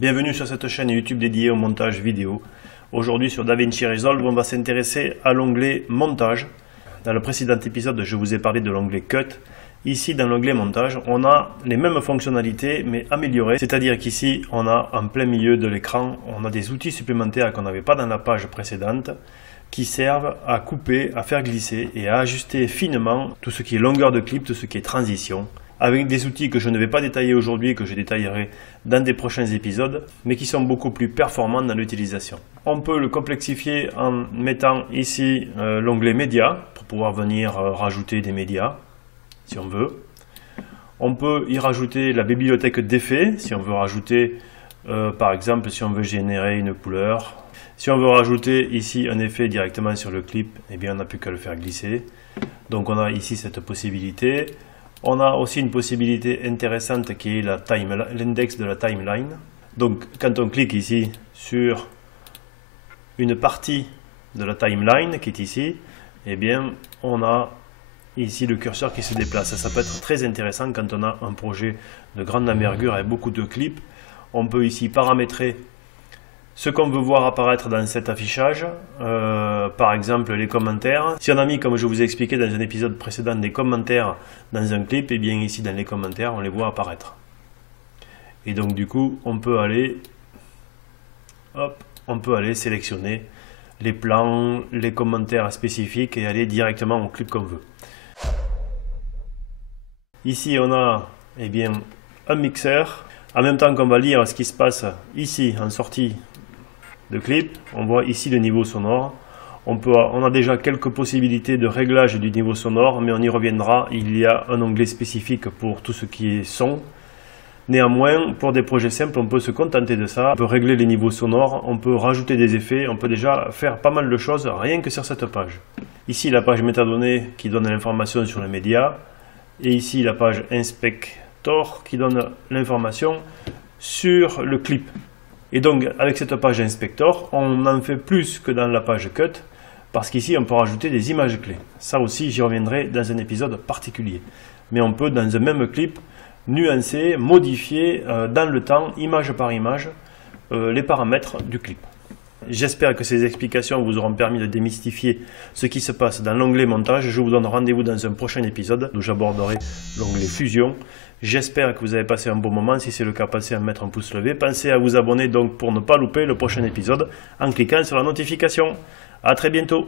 Bienvenue sur cette chaîne YouTube dédiée au montage vidéo. Aujourd'hui sur DaVinci Resolve, on va s'intéresser à l'onglet montage. Dans le précédent épisode, je vous ai parlé de l'onglet Cut. Ici, dans l'onglet montage, on a les mêmes fonctionnalités mais améliorées. C'est-à-dire qu'ici, on a en plein milieu de l'écran, on a des outils supplémentaires qu'on n'avait pas dans la page précédente qui servent à couper, à faire glisser et à ajuster finement tout ce qui est longueur de clip, tout ce qui est transition, avec des outils que je ne vais pas détailler aujourd'hui, que je détaillerai dans des prochains épisodes, mais qui sont beaucoup plus performants dans l'utilisation. On peut le complexifier en mettant ici l'onglet médias, pour pouvoir venir rajouter des médias, si on veut. On peut y rajouter la bibliothèque d'effets, si on veut rajouter, par exemple, si on veut générer une couleur. Si on veut rajouter ici un effet directement sur le clip, eh bien on n'a plus qu'à le faire glisser. Donc on a ici cette possibilité. On a aussi une possibilité intéressante qui est l'index de la timeline. Donc quand on clique ici sur une partie de la timeline qui est ici, eh bien on a ici le curseur qui se déplace. Ça peut être très intéressant quand on a un projet de grande envergure avec beaucoup de clips. On peut ici paramétrer ce qu'on veut voir apparaître dans cet affichage, par exemple les commentaires. Si on a mis, comme je vous ai expliqué dans un épisode précédent, des commentaires dans un clip, et bien ici dans les commentaires, on les voit apparaître. Et donc du coup, on peut aller sélectionner les plans, les commentaires spécifiques et aller directement au clip qu'on veut. Ici, on a un mixeur. En même temps qu'on va lire ce qui se passe ici en sortie de clip, on voit ici le niveau sonore. On a déjà quelques possibilités de réglage du niveau sonore, mais on y reviendra. Il y a un onglet spécifique pour tout ce qui est son. Néanmoins, pour des projets simples, on peut se contenter de ça. On peut régler les niveaux sonores, on peut rajouter des effets, on peut déjà faire pas mal de choses rien que sur cette page. Ici, la page métadonnées qui donne l'information sur les médias. Et ici, la page Inspector qui donne l'information sur le clip. Et donc, avec cette page Inspector, on en fait plus que dans la page Cut, parce qu'ici, on peut rajouter des images clés. Ça aussi, j'y reviendrai dans un épisode particulier. Mais on peut, dans un même clip, nuancer, modifier dans le temps, image par image, les paramètres du clip. J'espère que ces explications vous auront permis de démystifier ce qui se passe dans l'onglet montage. Je vous donne rendez-vous dans un prochain épisode où j'aborderai l'onglet fusion. J'espère que vous avez passé un bon moment. Si c'est le cas, pensez à mettre un pouce levé. Pensez à vous abonner donc pour ne pas louper le prochain épisode en cliquant sur la notification. À très bientôt.